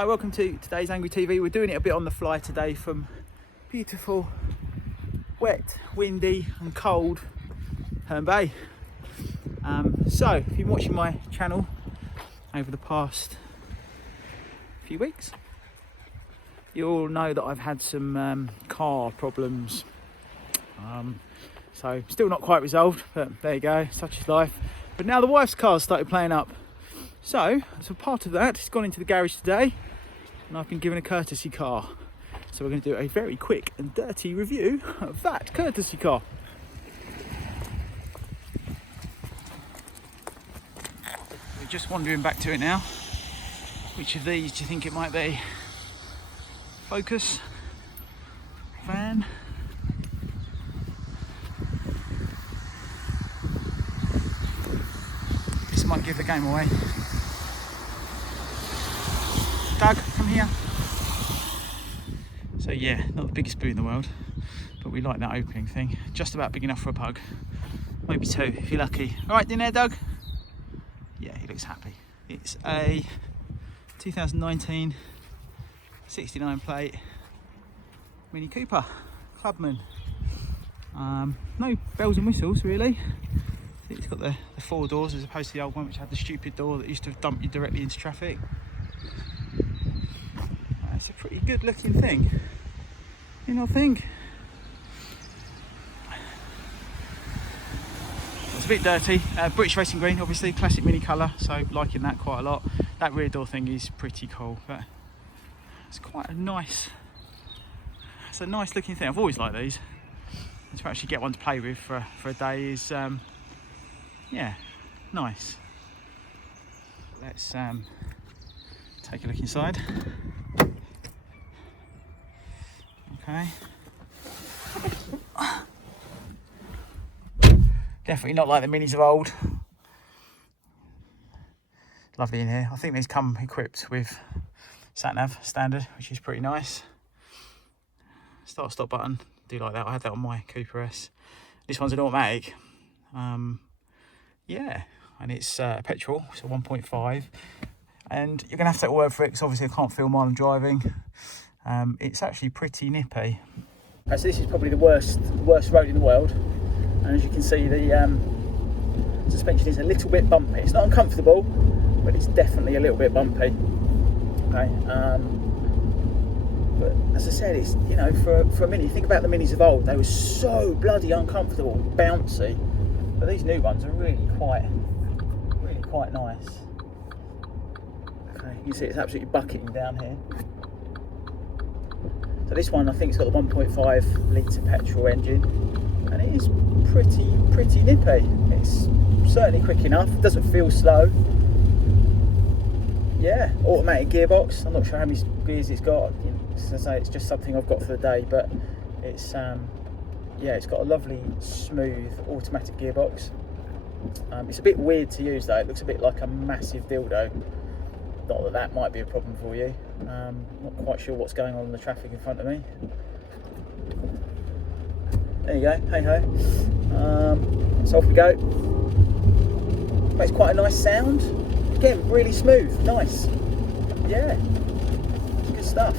Hi, welcome to today's Angry TV. We're doing it a bit on the fly today from beautiful, wet, windy and cold Herne Bay. So, if you've been watching my channel over the past few weeks, you all know that I've had some car problems. So, still not quite resolved, but there you go, such is life. But now the wife's car's started playing up. So, as a part of that, it's gone into the garage today and I've been given a courtesy car. So we're going to do a very quick and dirty review of that courtesy car. We're just wandering back to it now. Which of these do you think it might be? Focus? Van? This might give the game away. Doug, come here. So yeah, not the biggest boot in the world, but we like that opening thing. Just about big enough for a pug. Maybe two, if you're lucky. All right, in there, Doug? Yeah, he looks happy. It's a 2019 69 plate Mini Cooper Clubman. No bells and whistles, really. It's got the four doors as opposed to the old one which had the stupid door that used to dump you directly into traffic. It's a pretty good looking thing, you not think? It's a bit dirty. British racing green, obviously, classic Mini colour, so liking that quite a lot. That rear door thing is pretty cool, but it's quite a nice, it's a nice looking thing. I've always liked these. And to actually get one to play with for a day is, yeah, nice. Let's take a look inside. Okay. Definitely not like the Minis of old. Lovely in here. I think these come equipped with sat-nav standard, which is pretty nice. Start stop button, do like that. I had that on my Cooper S. This one's an automatic. Yeah, and it's petrol, so 1.5. And you're gonna have to take a word for it because obviously I can't film while I'm driving. It's actually pretty nippy. So this is probably the worst road in the world, and as you can see, the suspension is a little bit bumpy. It's not uncomfortable, but it's definitely a little bit bumpy. Okay, but as I said, it's, you know, for a Mini, think about the Minis of old. They were so bloody uncomfortable, bouncy, but these new ones are really quite nice. Okay, you can see it's absolutely bucketing down here. So this one, I think it's got the 1.5 litre petrol engine, and it is pretty nippy. It's certainly quick enough, it doesn't feel slow. Yeah, automatic gearbox. I'm not sure how many gears it's got. As I say, it's just something I've got for the day, but it's yeah, it's got a lovely smooth automatic gearbox. It's a bit weird to use though. It looks a bit like a massive dildo. Not that might be a problem for you. Not quite sure what's going on in the traffic in front of me. There you go, hey ho. So off we go. Makes quite a nice sound. Again, really smooth, nice. Yeah, good stuff.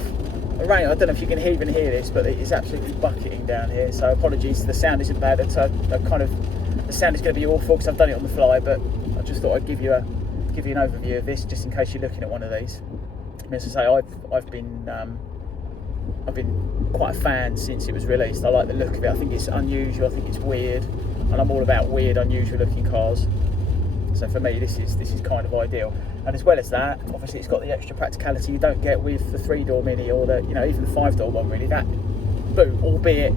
The rain, I don't know if you can even hear this, but it is absolutely bucketing down here. So apologies, the sound isn't bad. It's the sound is going to be awful because I've done it on the fly, but I just thought I'd give you an overview of this just in case you're looking at one of these. As I say, I've been quite a fan since it was released. I like the look of it. I think it's unusual. I think it's weird, and I'm all about weird, unusual looking cars. So for me, this is kind of ideal. And as well as that, obviously it's got the extra practicality you don't get with the 3-door Mini or the, you know, even the 5-door one. Really, that boot, albeit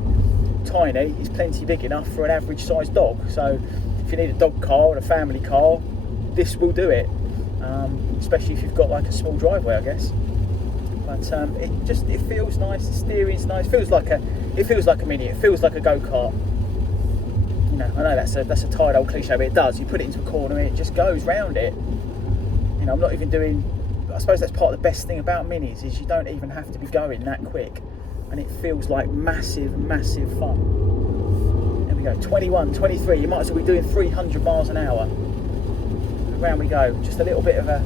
tiny, is plenty big enough for an average sized dog. So if you need a dog car or a family car, this will do it, especially if you've got like a small driveway, I guess. But it feels nice. The steering's nice. It feels like a Mini. It feels like a go-kart. You know, I know that's a tired old cliche, but it does. You put it into a corner and it just goes round it. You know, I'm not even doing. I suppose that's part of the best thing about Minis is you don't even have to be going that quick, and it feels like massive fun. There we go. 21, 23. You might as well be doing 300 miles an hour. Around we go. Just a little bit of a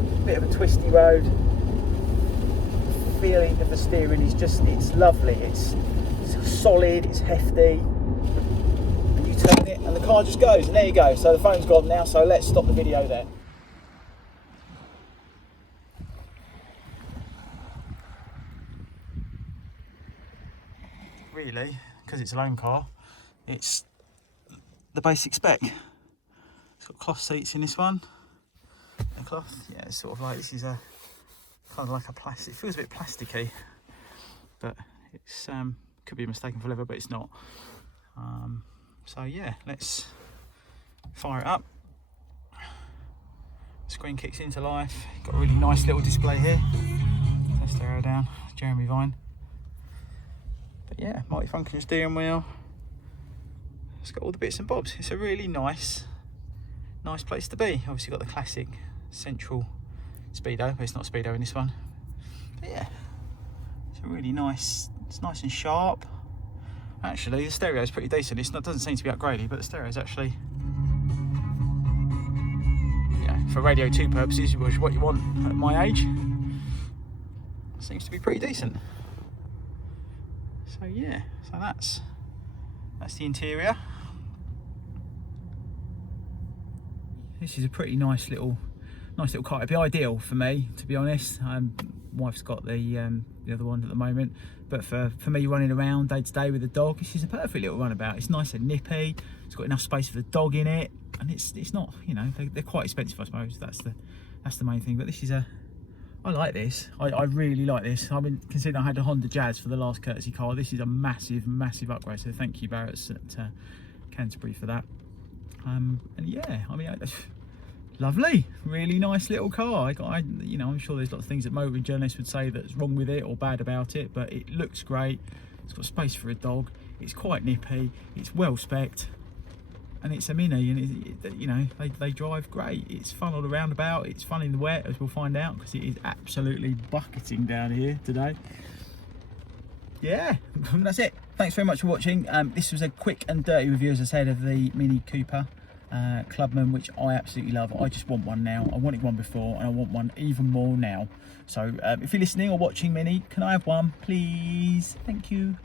twisty road. feeling of the steering is just, it's lovely. It's solid, it's hefty. And you turn it and the car just goes, and there you go. So the phone's gone now, so let's stop the video there. Really, because it's a loan car, it's the basic spec. It's got cloth seats in this one. The cloth, yeah, it's sort of like, this is a kind of like a plastic, it feels a bit plasticky, but it's could be mistaken for leather, but it's not. So yeah, let's fire it up. Screen kicks into life. Got a really nice little display here. Let's stereo down, Jeremy Vine. But yeah, multifunction steering wheel. It's got all the bits and bobs. It's a really nice place to be. Obviously got the classic central speedo, but it's not speedo in this one. But yeah, it's a really nice, it's nice and sharp. Actually, the stereo is pretty decent. It doesn't seem to be upgraded, but the stereo is actually, yeah, for Radio 2 purposes, which is what you want at my age, seems to be pretty decent. So yeah, so that's the interior. This is a pretty nice little car. It'd be ideal for me, to be honest. Wife's got the other one at the moment, but for me running around day to day with the dog, this is a perfect little runabout. It's nice and nippy. It's got enough space for the dog in it, and it's not, you know, they're quite expensive, I suppose. That's the main thing. But this is I like this. I really like this. I mean, considering I had a Honda Jazz for the last courtesy car, this is a massive upgrade. So thank you, Barrett's at Canterbury, for that. And yeah, I mean, lovely, really nice little car. You know, I'm sure there's lots of things that motoring journalists would say that's wrong with it or bad about it, but it looks great. It's got space for a dog. It's quite nippy. It's well spec'd, and it's a Mini, and you know, they drive great. It's fun all around about. It's fun in the wet, as we'll find out, because it is absolutely bucketing down here today. Yeah, that's it. Thanks very much for watching. This was a quick and dirty review, as I said, of the Mini Cooper Clubman, which I absolutely love. I just want one now. I wanted one before, and I want one even more now. So if you're listening or watching, Mini, can I have one, please? Thank you.